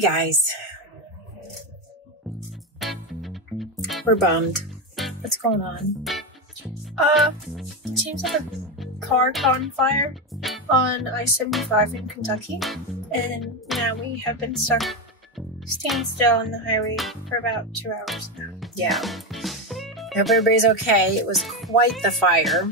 Hey guys, we're bummed. What's going on? It seems like a car caught on fire on I-75 in Kentucky, and now we have been stuck standing still on the highway for about 2 hours now. Yeah. I hope everybody's okay. It was quite the fire.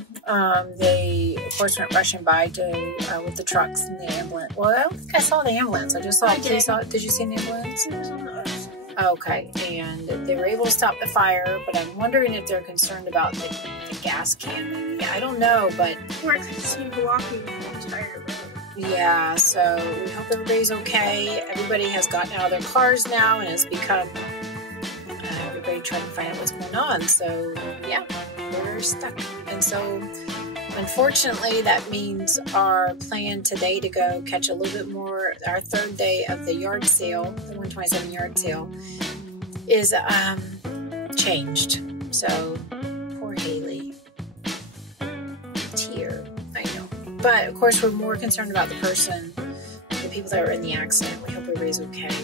They, of course, went rushing by to with the trucks and the ambulance. Well, I don't think I saw the ambulance. I just saw a police. Did you see an ambulance? It was on the other side. Okay, and they were able to stop the fire, but I'm wondering if they're concerned about the gas can. Maybe. I don't know, but We're walking the entire road. yeah, so we hope everybody's okay. Everybody has gotten out of their cars now and has become everybody trying to find out what's going on. So yeah, we're stuck. And so unfortunately that means our plan today to go catch a little bit more, our third day of the yard sale, the 127 yard sale, is changed. So poor Haley. Tear. I know. But of course we're more concerned about the people that were in the accident. We hope everybody's okay.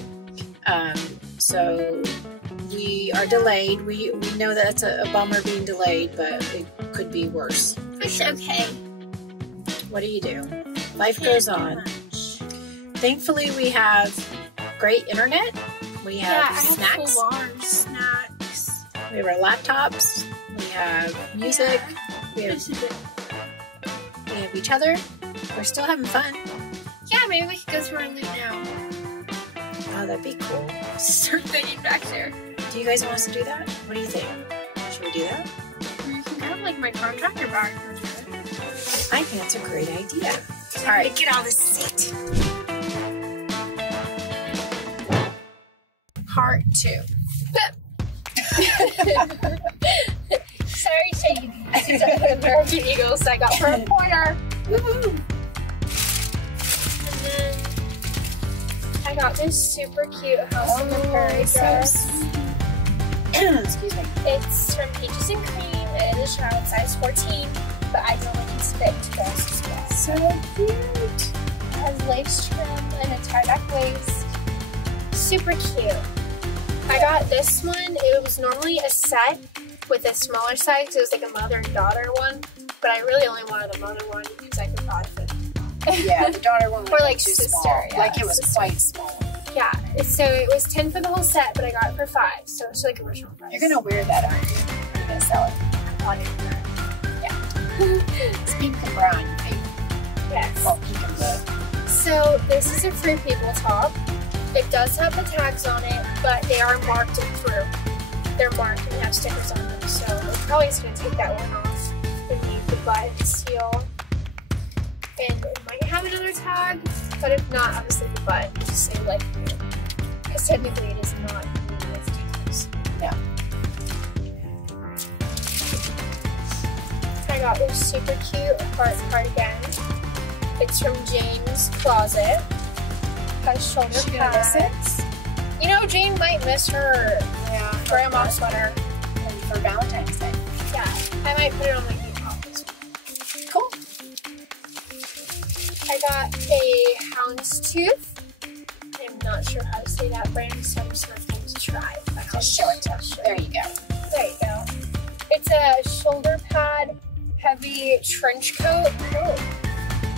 So we are delayed. We know that's a bummer being delayed, but it could be worse. It's okay. What do you do? Life goes on. Thankfully, we have great internet. We have snacks. Snacks. We have our laptops. We have music. We have each other. We're still having fun. Yeah, maybe we could go through our loot now. Oh, that'd be cool. Start thinking back there. Do you guys want us to do that? What do you think? Should we do that? You can grab like my contractor bag. I think that's a great idea. All right, Get out of the seat. part 2. Sorry, Shady. These are the American Eagles I got for a pointer. Woohoo! And then I got this super cute House on the Prairie dress. Excuse me. It's from Peaches and Cream. It is a child size 14, but I know it can fit to girls as well. So cute. It has lace trim and a tie-back waist. Super cute. I got this one. It was normally a set with a smaller size. It was like a mother and daughter one, but I really only wanted the mother one because I could probably fit. Yeah, the daughter one was or like too sister. small. Yeah, like it was sister. quite small. Yeah, so it was 10 for the whole set, but I got it for 5, so it's like original price. You're gonna wear that, aren't you? You're gonna sell it. on it. Yeah. It's pink and brown, you think? Yes. Well, pink and blue. So this is a Free People top. It does have the tags on it, but they are marked and through. They're marked and have stickers on them, so we're probably just gonna take that one off and leave the butt seal. And it might have another tag, but if not, obviously the butt will just say like new. Because technically it is not new with tags. Yeah. I got this super cute heart cardigan. It's from Jane's Closet. Has shoulder She gonna miss pads. You know, Jane might miss her grandma sweater. And for Valentine's Day. Yeah, I might put it on my DePop as well. Cool. I got a houndstooth. I'm not sure how to say that brand, so I'm just going to give it a try. Just show it to us. There you go. There you go. It's a shoulder pad, heavy trench coat.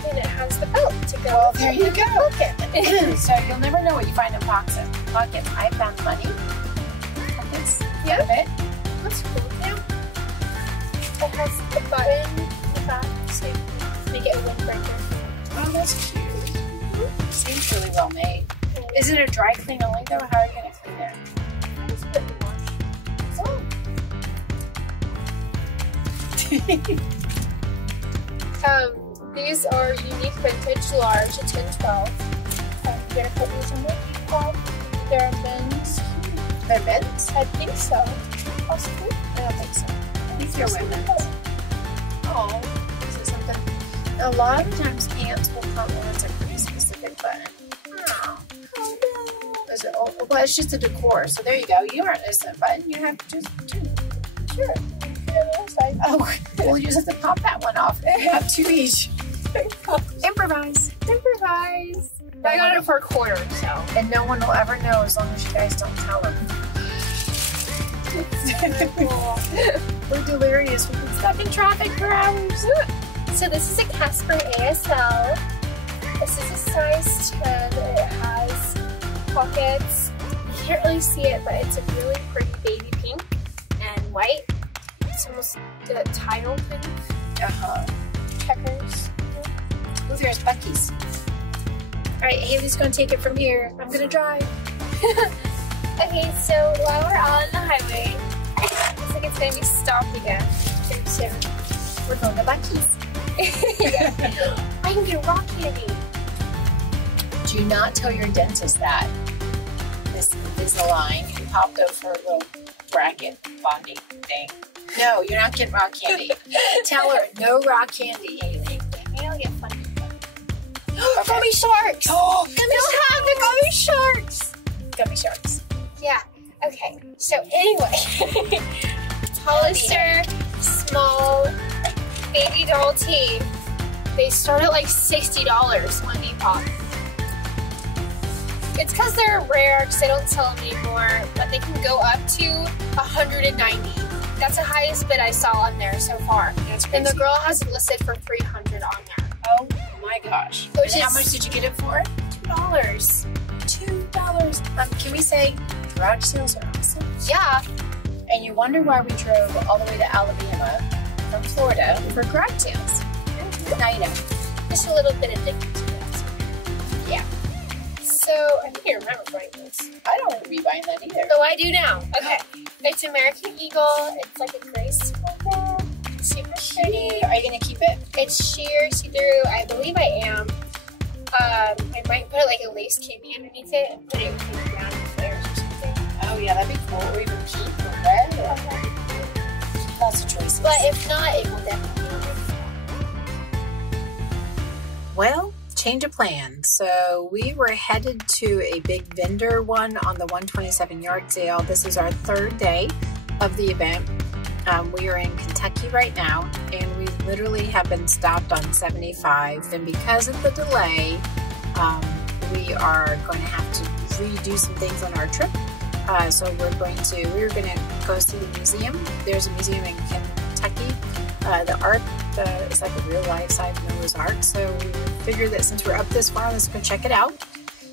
And it has the belt to go. Well, there you go. Pocket. So you'll never know what you find in pockets. I found money. Pockets. Yep. Of it. That's cool. Yeah. It has the button in the back, so you can make it a windbreaker. Oh, that's cute. Seems really well made. Is it a dry clean only though? How are you going to clean it? It's a bit of a wash. These are unique vintage large at 10-12. I'm gonna put these in my DePop. They're men's. They're men's? I think so. Possibly. I don't think so. I think they're women's. Oh, this is something. A lot of times pants will come when it's a pretty specific button. Oh. Is it, well, it's just a decor. So there you go. You aren't missing a button. You have just 2. Sure. Oh, we'll just have to pop that one off. You have 2 each. Improvise. Improvise. I got it for a quarter, so. And no one will ever know as long as you guys don't tell them. We're delirious. We've been stuck in traffic for hours. So this is a Casper ASL. This is a size 10. It has pockets. You can't really see it, but it's a really pretty baby pink and white. It's almost the tile pink. Checkers. Oh, there's Bucky's. All right, Haley's gonna take it from here. I'm gonna drive. Okay, so while we're on the highway, looks like it's gonna be stopped again pretty soon. We're going to Bucky's. Yeah. I can get rock candy. Do not tell your dentist that. This Invisalign, you popped over for a little bracket bonding thing. No, you're not getting rock candy. Tell her, no rock candy, Haley. Maybe I'll get funny. Okay. Gummy sharks! Oh, They'll have the gummy sharks! Gummy sharks. Yeah, okay. So anyway, Hollister small baby doll tea. They start at like $60 on DePop. It's because they're rare, because they don't sell them anymore, but they can go up to $190. That's the highest bid I saw on there so far. That's crazy. And the girl has it listed for $300 on there. Oh my gosh. Which And how is- much did you get it for? $2. $2. Can we say garage sales are awesome? Yeah. And you wonder why we drove all the way to Alabama from Florida for garage sales. Now you know. Just a little bit of difference. Yeah. So, I think you remember buying this. I don't want to be buying that either. Oh, I do now. Okay. It's American Eagle. It's like a gray sweater. Super pretty. Are you going to keep it? It's sheer, see-through. I believe I am. I might put like a lace KB underneath it and put it with like brown flares or something. Oh yeah, that'd be cool. Or even pink or red. Or lots of choices. But if not, it will definitely be good. Well, change of plans. So we were headed to a big vendor one on the 127 yard sale. This is our third day of the event. We are in Kentucky right now, and we literally have been stopped on 75. And because of the delay, we are going to have to redo some things on our trip. So we're going to go see the museum. There's a museum in Kentucky. The art is like a real life size Noah's Ark. So we figured that since we're up this far, let's go check it out.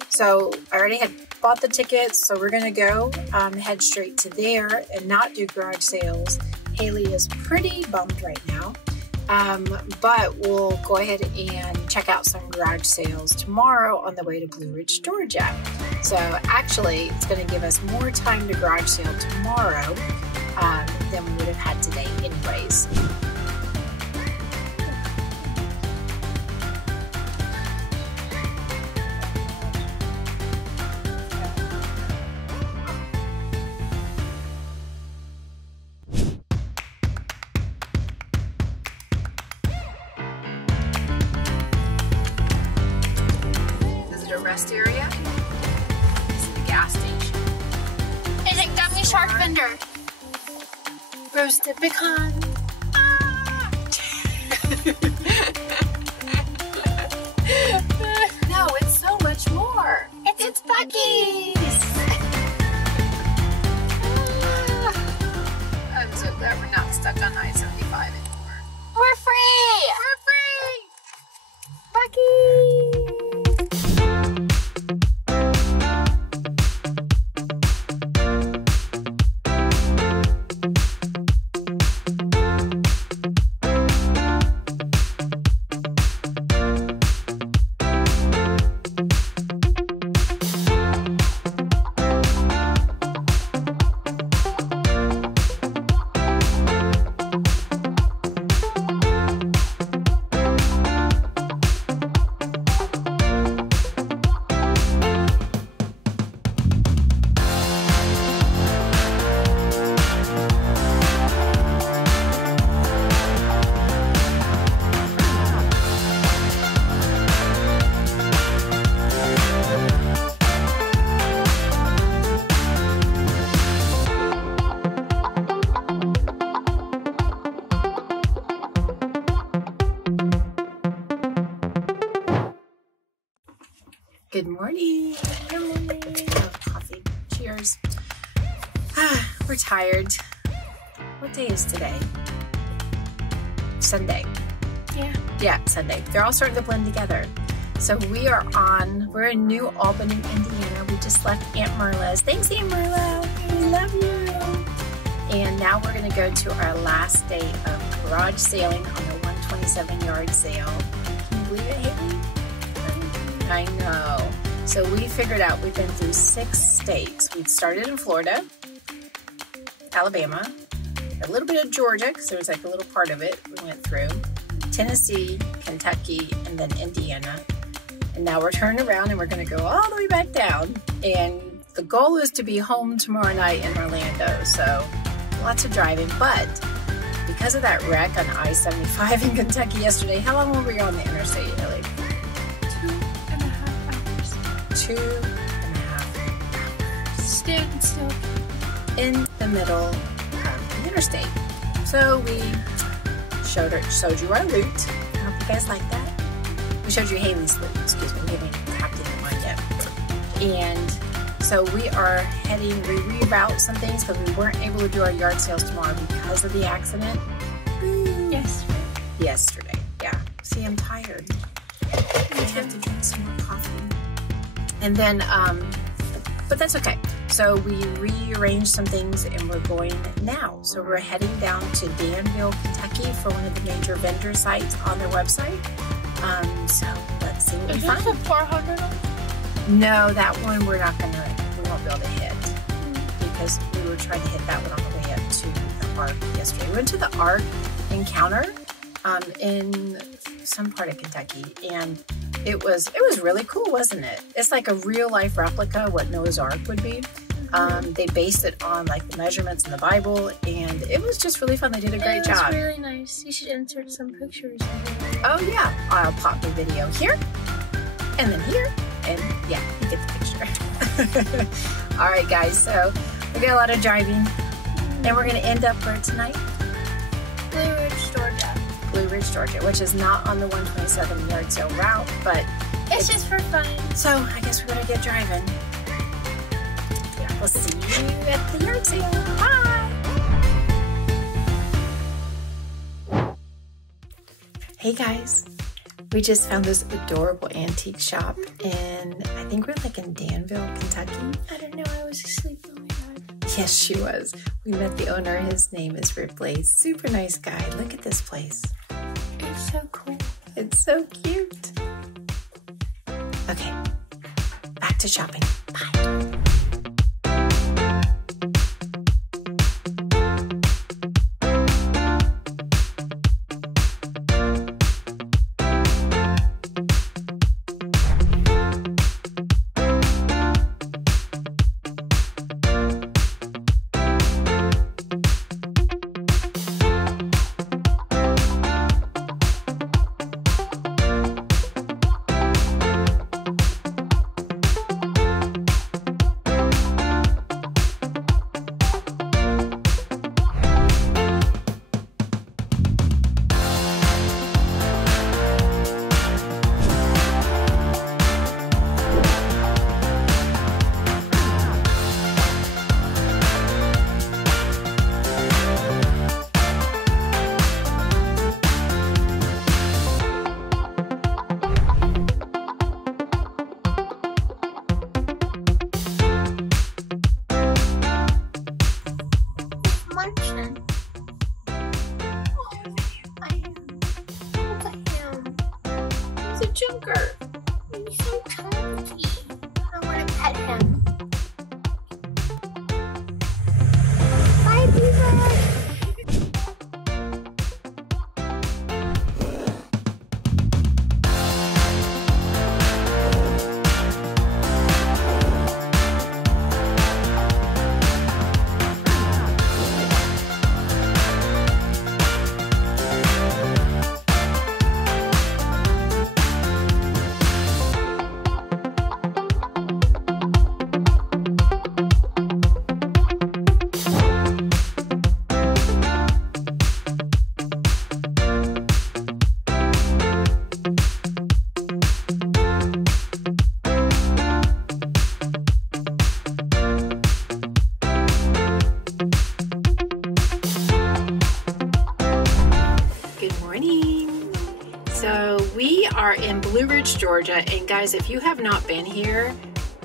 So I already had bought the tickets, so we're gonna go head straight to there and not do garage sales. Haley is pretty bummed right now, but we'll go ahead and check out some garage sales tomorrow on the way to Blue Ridge, Georgia. So actually, it's gonna give us more time to garage sale tomorrow than we would have had today anyways. Rest area. This is the gas station. It's a gummy shark vendor. Roasted pecan. Ah! No, it's so much more. It's Bucky's. I'm so glad we're not stuck on I-75 anymore. We're free! We're free! Bucky! Good morning. Good morning. Oh, coffee. Cheers. We're tired. What day is today? Sunday. Yeah. Yeah, Sunday. They're all starting to blend together. So we're in New Albany, Indiana. We just left Aunt Merla's. Thanks, Aunt Merla. We love you. And now we're going to go to our last day of garage sailing on the 127-yard sale. Can you believe it, Haley? I know. So we figured out we've been through 6 states. We started in Florida, Alabama, a little bit of Georgia, because there was like a little part of it we went through, Tennessee, Kentucky, and then Indiana. And now we're turning around and we're going to go all the way back down. And the goal is to be home tomorrow night in Orlando. So lots of driving. But because of that wreck on I-75 in Kentucky yesterday, how long were we on the interstate, Haley? 2.5 hours. 2.5 hours. Stand still. In the middle of the interstate. So we showed you our loot. I hope you guys like that. We showed you Haley's loot. Excuse me, we haven't tapped into mine yet. And so we are we reroute some things because we weren't able to do our yard sales tomorrow because of the accident. Yesterday, yeah. See, I'm tired. I have to drink some more coffee. And then, but that's okay. So we rearranged some things and we're going now. So we're heading down to Danville, Kentucky for one of the major vendor sites on their website. So let's see what we find. Is this a 400 one? No, that one we won't be able to hit because we were trying to hit that one on the way up to the Ark yesterday. We went to the Ark Encounter in some part of Kentucky, and it was really cool, wasn't it? It's like a real life replica of what Noah's Ark would be. They based it on like the measurements in the Bible, and it was just really fun. They did a great job. It was really nice. You should insert some pictures. Oh yeah, I'll pop the video here, and then here, and yeah, you get the picture. All right, guys. So we got a lot of driving, and we're gonna end up where tonight? Blue Ridge, Georgia. Blue Ridge, Georgia, which is not on the 127-yard sale route, but It's just for fun. so I guess we're gonna get driving. We'll see you at the yard sale. Bye! Hey guys, we just found this adorable antique shop and I think we're like in Danville, Kentucky. I don't know. I was asleep. Oh my god. Yes, she was. We met the owner. His name is Ripley. Super nice guy. Look at this place. It's so cool. It's so cute. Okay, back to shopping. Bye. Junker. He's so chunky. I want to pet him. Bye, Beaver. So we are in Blue Ridge, Georgia, and guys, if you have not been here,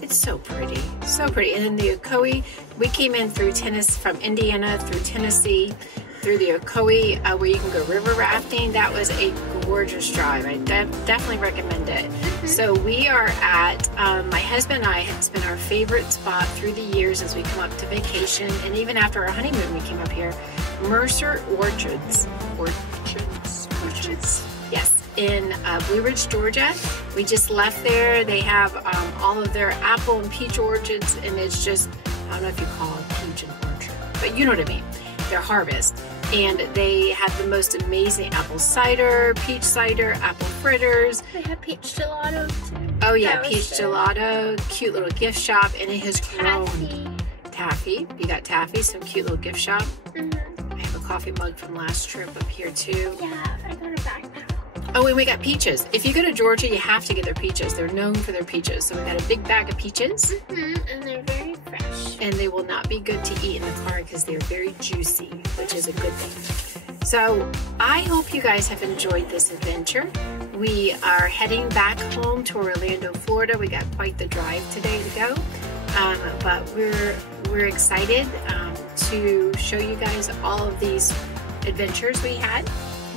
it's so pretty, so pretty. And then the Ocoee, we came in through from Indiana through Tennessee, through the Ocoee, where you can go river rafting. That was a gorgeous drive. I definitely recommend it. So we are at, my husband and I, it's been our favorite spot through the years as we come up to vacation, and even after our honeymoon we came up here, Mercer Orchards. Yes, in Blue Ridge, Georgia. We just left there. They have all of their apple and peach orchards, and it's just, I don't know if you call it peach and orchard, but you know what I mean. Their harvest. And they have the most amazing apple cider, peach cider, apple fritters. They have peach gelato too. Oh yeah, peach gelato, cute little gift shop, and it has grown. Taffy. You got taffy, some cute little gift shop. I have a coffee mug from last trip up here too. Yeah, I got a backpack. Oh, and we got peaches. If you go to Georgia, you have to get their peaches. They're known for their peaches. So we got a big bag of peaches. And they're very fresh. And they will not be good to eat in the car because they're very juicy, which is a good thing. So I hope you guys have enjoyed this adventure. We are heading back home to Orlando, Florida. We got quite the drive today to go. But we're excited to show you guys all of these adventures we had.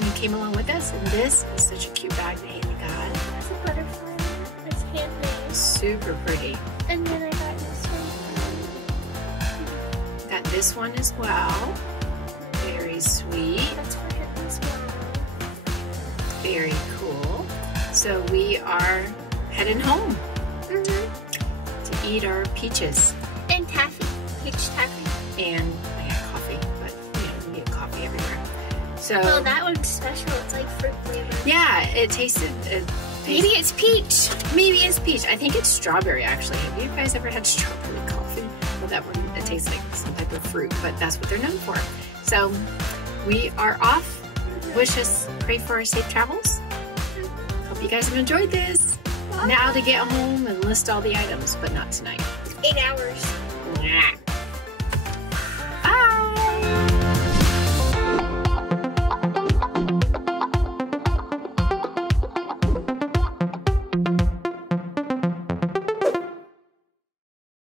You came along with us, and this is such a cute bag that Haley got. It's a butterfly. It's handmade. Super pretty. And then I got this one. Got this one as well. Very sweet. That's for him as well. Very cool. So we are heading home to eat our peaches. And taffy. Peach taffy. And I got coffee, but you know, we get coffee everywhere. So, well, that one's special. It's like fruit flavor. Yeah, it tasted. Maybe it's peach. Maybe it's peach. I think it's strawberry, actually. Have you guys ever had strawberry coffee? Well, that one, it tastes like some type of fruit, but that's what they're known for. So, we are off. Wish us, pray for our safe travels. Hope you guys have enjoyed this. Bye. Now to get home and list all the items, but not tonight. 8 hours. Yeah.